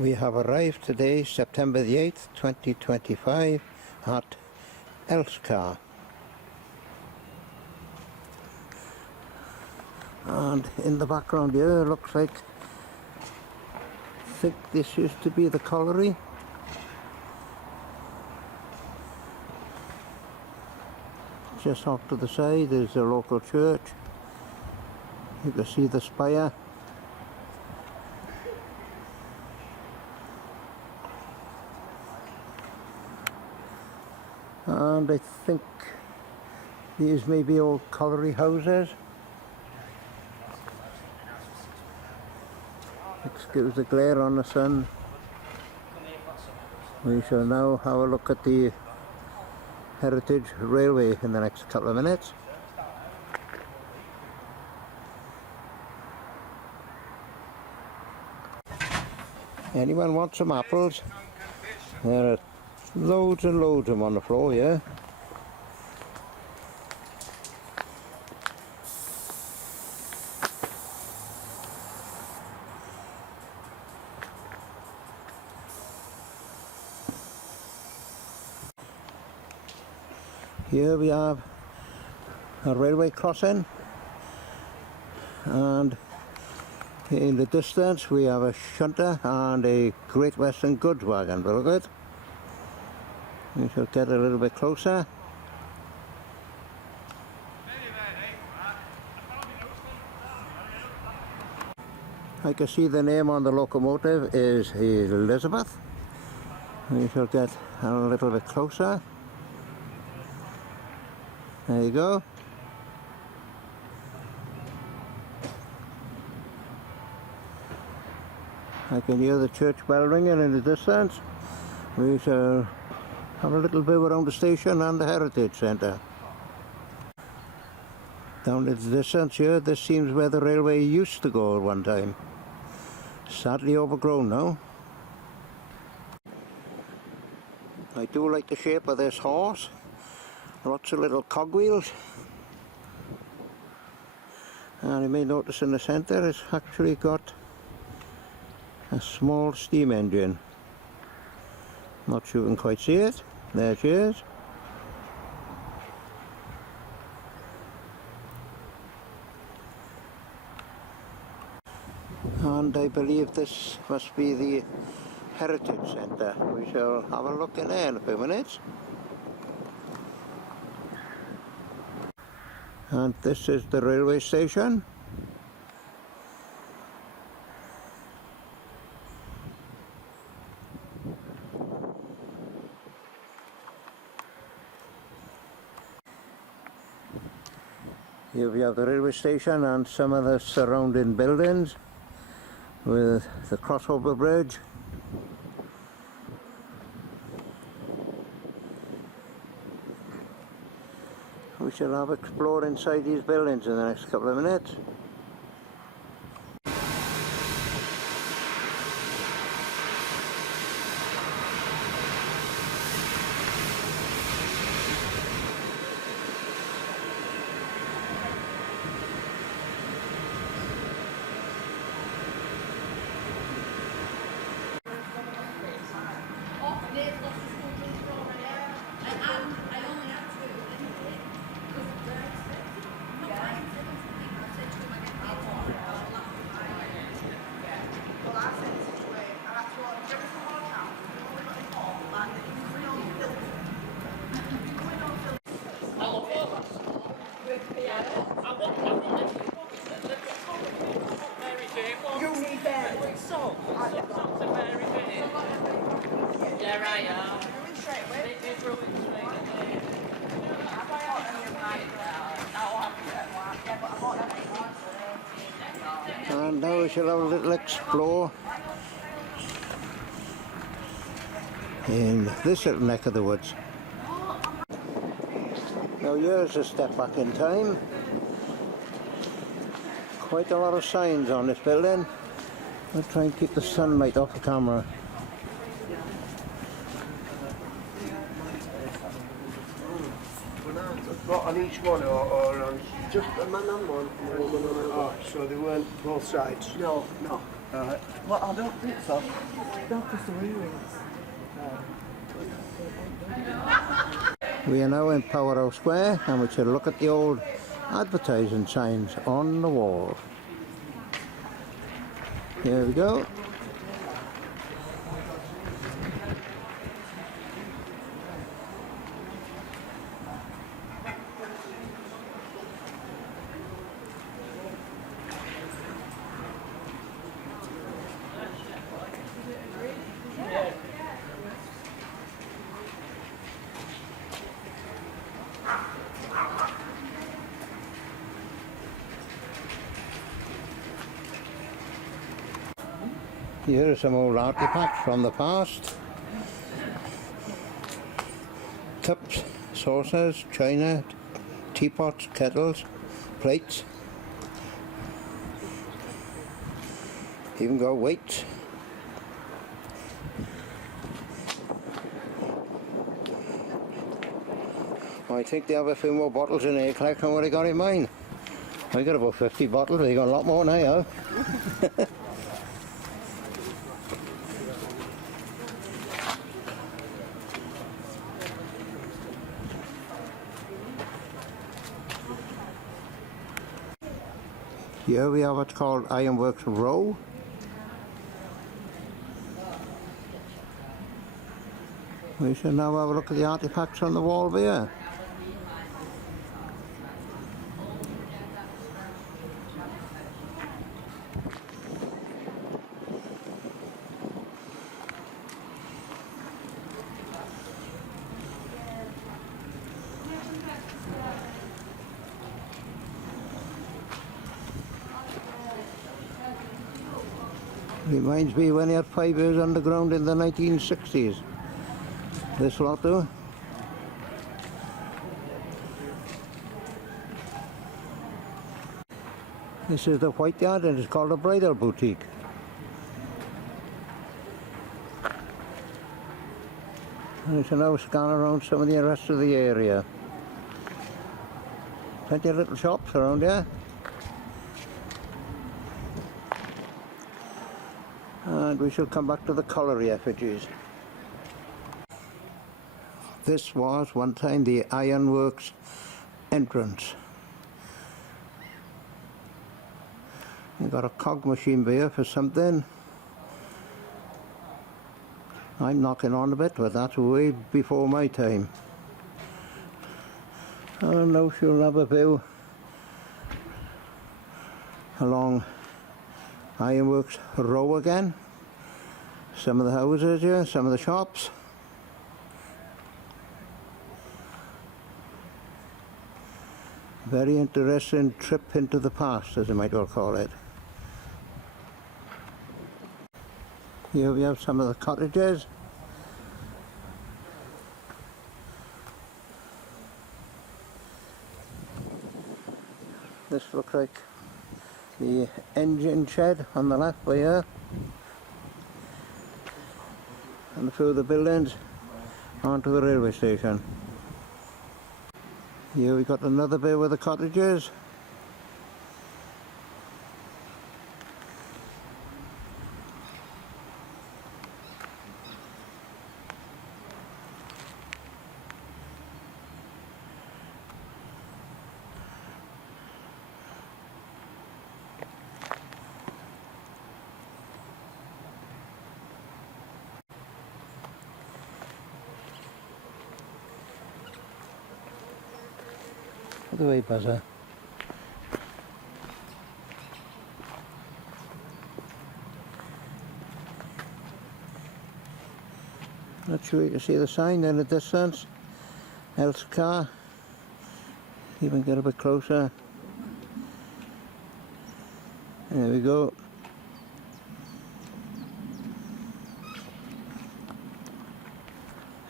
We have arrived today, September the 8th, 2025, at Elsecar. And in the background here looks like, I think this used to be the Colliery. Just off to the side is a local church. You can see the spire. And I think these may be old colliery houses. Excuse the glare on the sun. We shall now have a look at the Heritage Railway in the next couple of minutes. Anyone want some apples? There are loads and loads of them on the floor here. Here we have a railway crossing, and in the distance we have a shunter and a Great Western goods wagon. Very good. We shall get a little bit closer. I can see the name on the locomotive is Elizabeth. We shall get a little bit closer. There you go. I can hear the church bell ringing in the distance. We shall have a little view around the station and the Heritage Centre. Down in the distance here, this seems where the railway used to go at one time. Sadly overgrown now. I do like the shape of this horse. Lots of little cogwheels. And you may notice in the centre it's actually got a small steam engine. Not sure you can quite see it. There she is. And I believe this must be the Heritage Centre. We shall have a look in there in a few minutes. And this is the railway station. Here we have the railway station and some of the surrounding buildings with the crossover bridge. We shall have explored inside these buildings in the next couple of minutes. And now we shall have a little explore in this little neck of the woods. Now here's a step back in time. Quite a lot of signs on this building. I'll try and keep the sunlight off the camera. What, on each one or on... Just a man on one and a woman on another? Oh, so they weren't both sides? No, no. Well, I don't think so. Not just the reruns. We are now in Powerhouse Square and we should look at the old advertising signs on the wall. Here we go. Here are some old artifacts from the past. Cups, saucers, china, teapots, kettles, plates. Even got weights. I think they have a few more bottles in here collection what I got in mine. I got about 50 bottles, they got a lot more than I have. Here we have what's called Ironworks Row. We should now have a look at the artifacts on the wall here. Reminds me when he had 5 years underground in the 1960s. This lot though. This is the White Yard and it's called a bridal boutique. And we shall now scan around some of the rest of the area. Plenty of little shops around here. And we shall come back to the colliery effigies. This was one time the Ironworks entrance. We've got a cog machine here for something. I'm knocking on a bit, but that's way before my time. And now she'll have a view along Ironworks Row again. Some of the houses here, some of the shops. Very interesting trip into the past, as you might well call it. Here we have some of the cottages. This looks like the engine shed on the left by here. And through the buildings onto the railway station. Here we got another bit with the cottages. The way buzzer. Not sure you can see the sign in the distance. Elsecar. Even get a bit closer. There we go.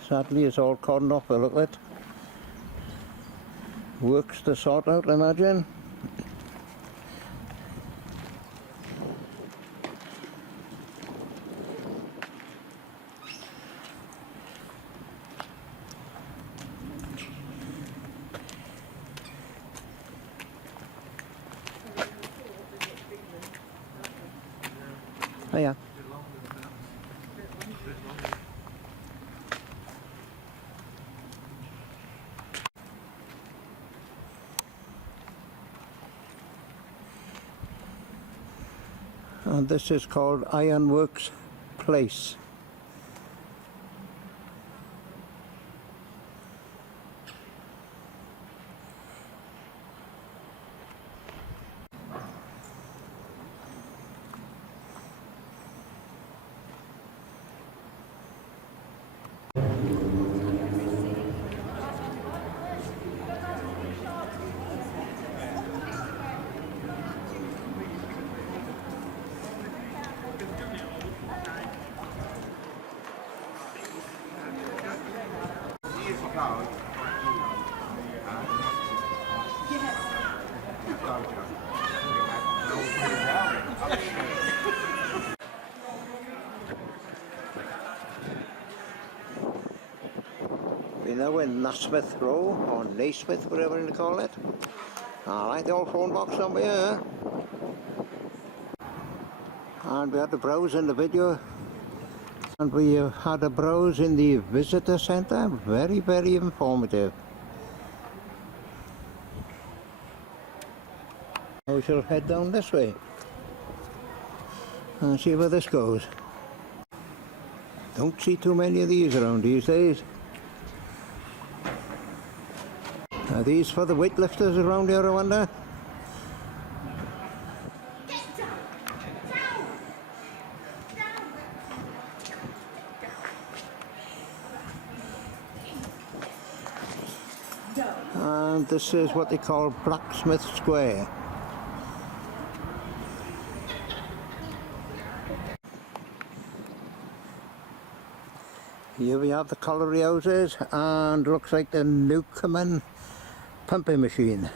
Sadly it's all cordoned off, I look at it. Works to sort out, I imagine. And this is called Ironworks Place. We now in Naismith Row, or Naismith, whatever you call it. Alright, the old phone box over here. And we had a browse in the video. And we have had a browse in the visitor centre. Very, very informative. We shall head down this way and see where this goes. Don't see too many of these around these days. Are these for the weightlifters around here, I wonder? And this is what they call Blacksmith Square. Here we have the colliery houses, and looks like the Newcomen pumping machine.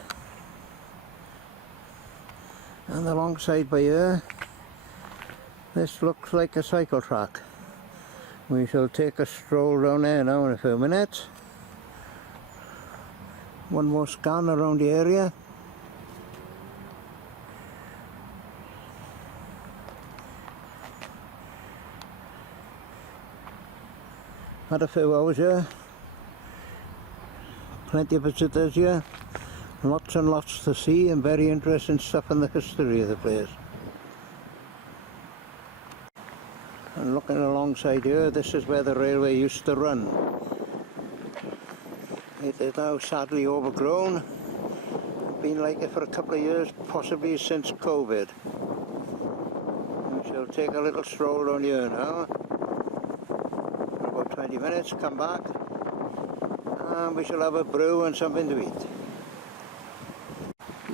And alongside by here, this looks like a cycle track. We shall take a stroll down there now in a few minutes. One more scan around the area. Had a few hours here. Plenty of visitors here. Lots and lots to see, and very interesting stuff in the history of the place. And looking alongside here, this is where the railway used to run. It is now sadly overgrown. Been like it for a couple of years, possibly since COVID. We shall take a little stroll down here now. For about 20 minutes, come back, and we shall have a brew and something to eat.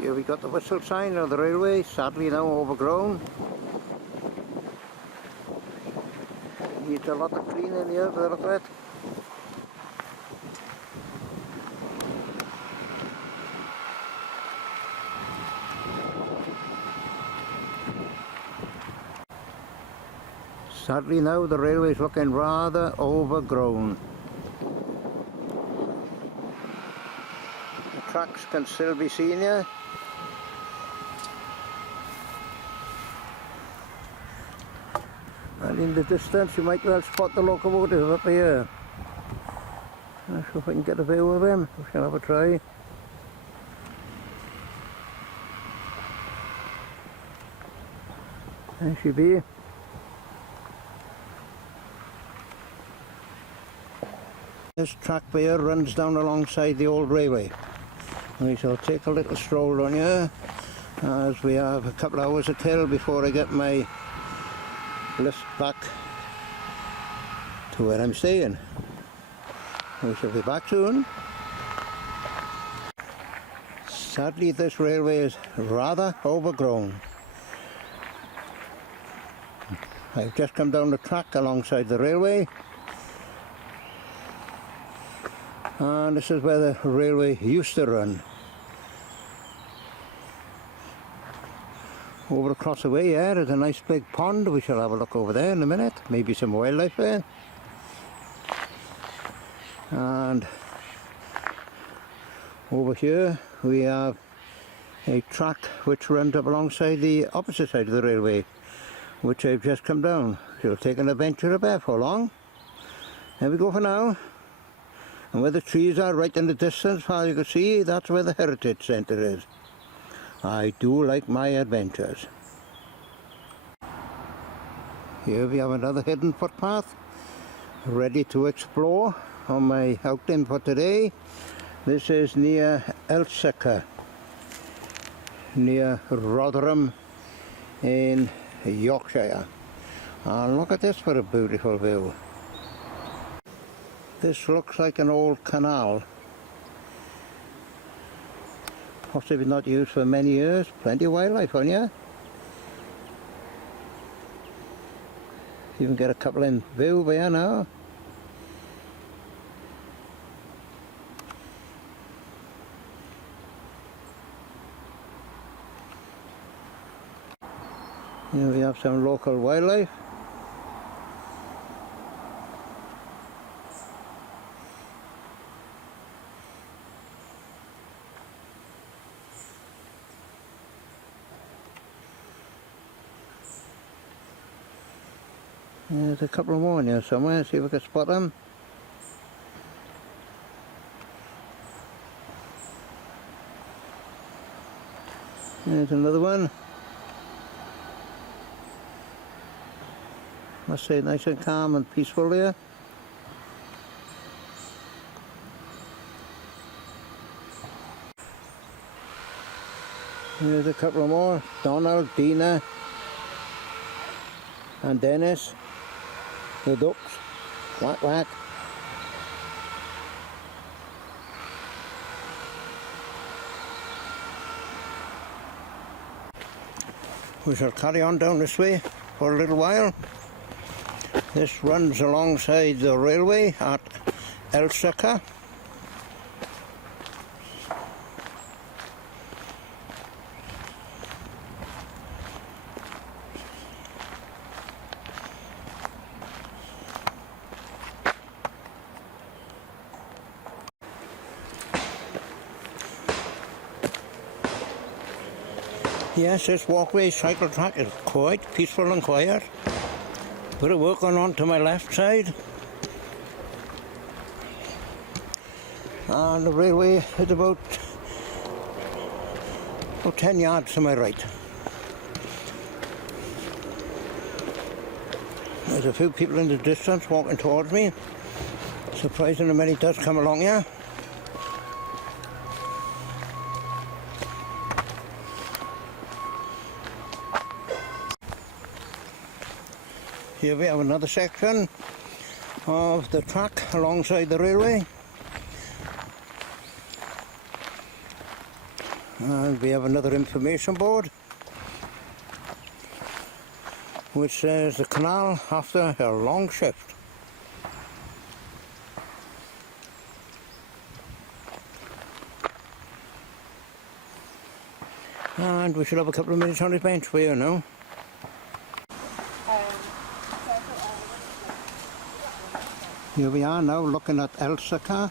Here we got the whistle sign of the railway, sadly now overgrown. Needs a lot of cleaning here for the look of it. Sadly now the railway is looking rather overgrown. The tracks can still be seen here. And in the distance you might well spot the locomotive up here. Not sure if I can get a view of him. We shall have a try. There she be. This track here runs down alongside the old railway. We shall take a little stroll on here, as we have a couple of hours to kill before I get my lift back to where I'm staying. We shall be back soon. Sadly this railway is rather overgrown. I've just come down the track alongside the railway. And this is where the railway used to run. Over across the way here is a nice big pond. We shall have a look over there in a minute. Maybe some wildlife there. And over here we have a track which runs up alongside the opposite side of the railway, which I've just come down. We'll take an adventure up there for long. There we go for now. And where the trees are right in the distance, as you can see, that's where the Heritage Centre is. I do like my adventures. Here we have another hidden footpath, ready to explore on my outing for today. This is near Elsecar, near Rotherham in Yorkshire. And look at this for a beautiful view. This looks like an old canal. Possibly not used for many years. Plenty of wildlife on here. You can get a couple in view there now. Here we have some local wildlife. There's a couple more in here somewhere, see if we can spot them. There's another one. Must say nice and calm and peaceful there. Here's a couple more. Donald, Dina and Dennis. The ducks. Quack quack. We shall carry on down this way for a little while. This runs alongside the railway at Elsecar. Yes, this walkway cycle track is quite peaceful and quiet. Bit of work going on to my left side. And the railway is about 10 yards to my right. There's a few people in the distance walking towards me. Surprisingly many does come along here. Here we have another section of the track alongside the railway. And we have another information board which says the canal after a long shift. And we should have a couple of minutes on this bench for you now. Here we are now looking at Elsecar.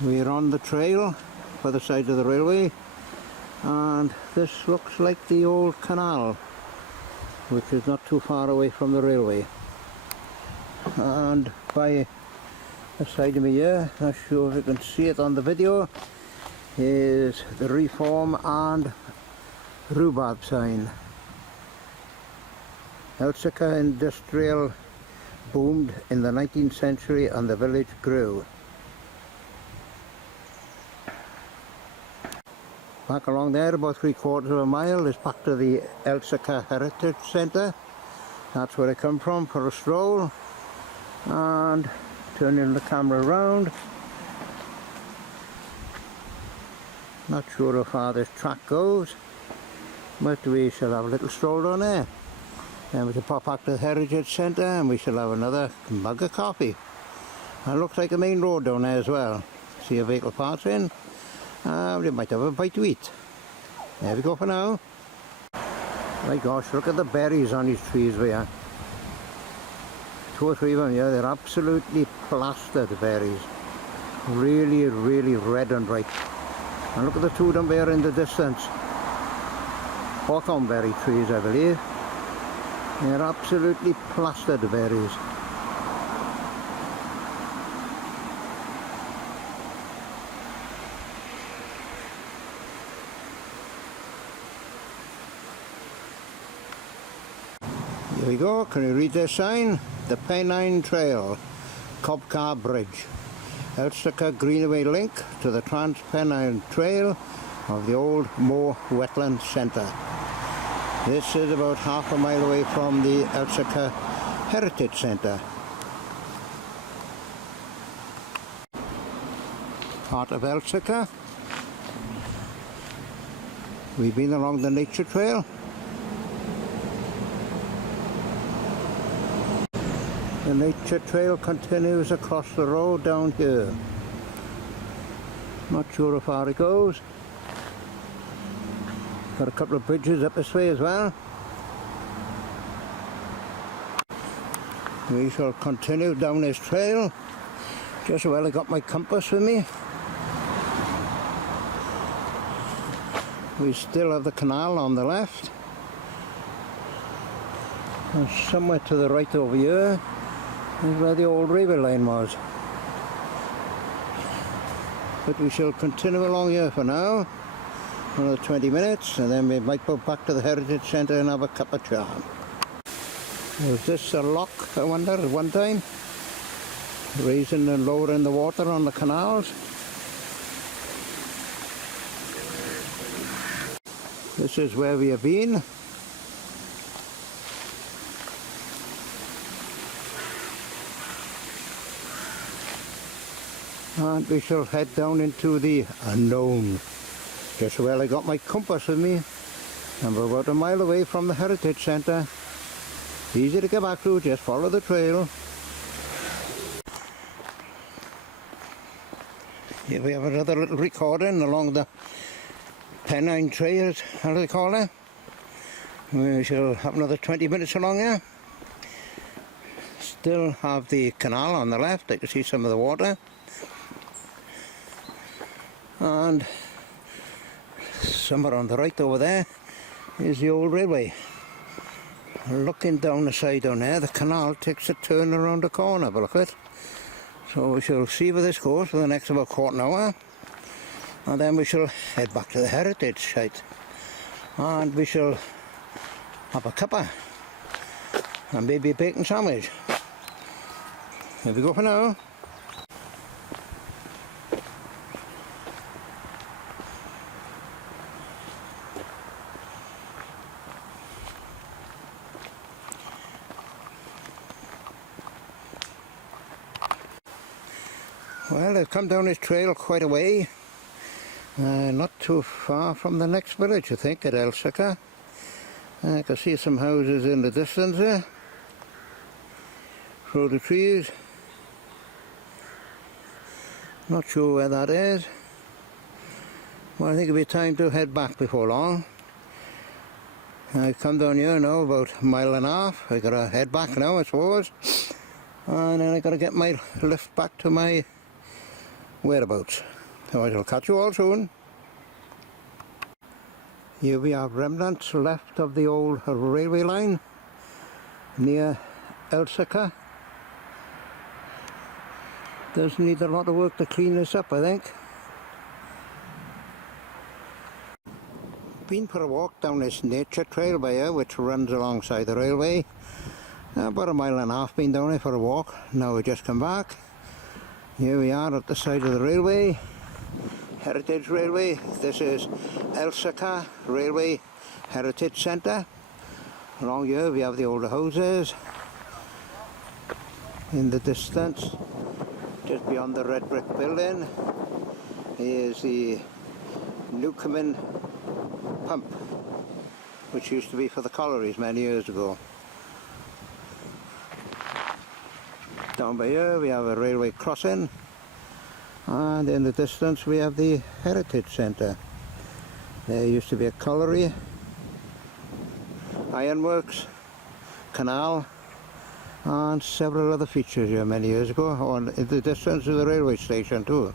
We're on the trail for the side of the railway, and this looks like the old canal, which is not too far away from the railway. And by the side of me here, not sure if you can see it on the video, is the Reform and Rhubarb sign. Elsecar Industrial boomed in the 19th century and the village grew. Back along there, about 3/4 of a mile, is back to the Elsecar Heritage Centre. That's where I come from for a stroll. And turning the camera around. Not sure how far this track goes, but we shall have a little stroll down there. And we shall pop back to the Heritage Centre and we shall have another mug of coffee. And it looks like a main road down there as well. See a vehicle passing. We might have a bite to eat. There we go for now. My gosh, look at the berries on these trees here. 2 or 3 of them here, they're absolutely plastered berries. Really, really red and bright. And look at the 2 of them there in the distance. Hawthornberry trees, I believe. They're absolutely plastered berries. There we go, can you read this sign? The Pennine Trail, Cobcar Bridge. Elsecar Greenway link to the Trans-Pennine Trail of the old Moor Wetland Centre. This is about half a mile away from the Elsecar Heritage Centre. Part of Elsecar. We've been along the nature trail. The nature trail continues across the road down here. Not sure how far it goes. Got a couple of bridges up this way as well. We shall continue down this trail. Just well I got my compass with me. We still have the canal on the left. And somewhere to the right over here is where the old railway line was. But we shall continue along here for now. Another 20 minutes and then we might go back to the Heritage Centre and have a cup of charm. Was this a lock, I wonder, at one time? Raising and lowering the water on the canals. This is where we have been. And we shall head down into the unknown. Just well I got my compass with me. And we're about a mile away from the Heritage Centre. Easy to get back to, just follow the trail. Here we have another little recording along the Pennine Trail, how do they call it? We shall have another 20 minutes along here. Still have the canal on the left, I can see some of the water. And somewhere on the right over there is the old railway. Looking down the side down there, the canal takes a turn around the corner, but look at it. So we shall see where this goes for the next about quarter of an hour. And then we shall head back to the heritage site. And we shall have a cuppa and maybe a bacon sandwich. Here we go for now. Well, I've come down this trail quite a way. Not too far from the next village, I think, at Elsecar. I can see some houses in the distance there. Through the trees. Not sure where that is. Well, I think it'll be time to head back before long. I've come down here now about a mile and a half. I gotta head back now, I suppose. And then I gotta get my lift back to my whereabouts. So I shall catch you all soon. Here we have remnants left of the old railway line near Elsecar. Does need a lot of work to clean this up, I think. Been for a walk down this nature trail by here, which runs alongside the railway. About a mile and a half been down here for a walk. Now we just come back. Here we are at the side of the railway. Heritage Railway. This is Elsecar Railway Heritage Centre. Along here we have the older houses. In the distance, just beyond the red brick building, is the Newcomen pump, which used to be for the collieries many years ago. Down by here we have a railway crossing. And in the distance we have the Heritage Centre. There used to be a colliery, Ironworks, Canal, and several other features here many years ago. Oh, and in the distance is the railway station too.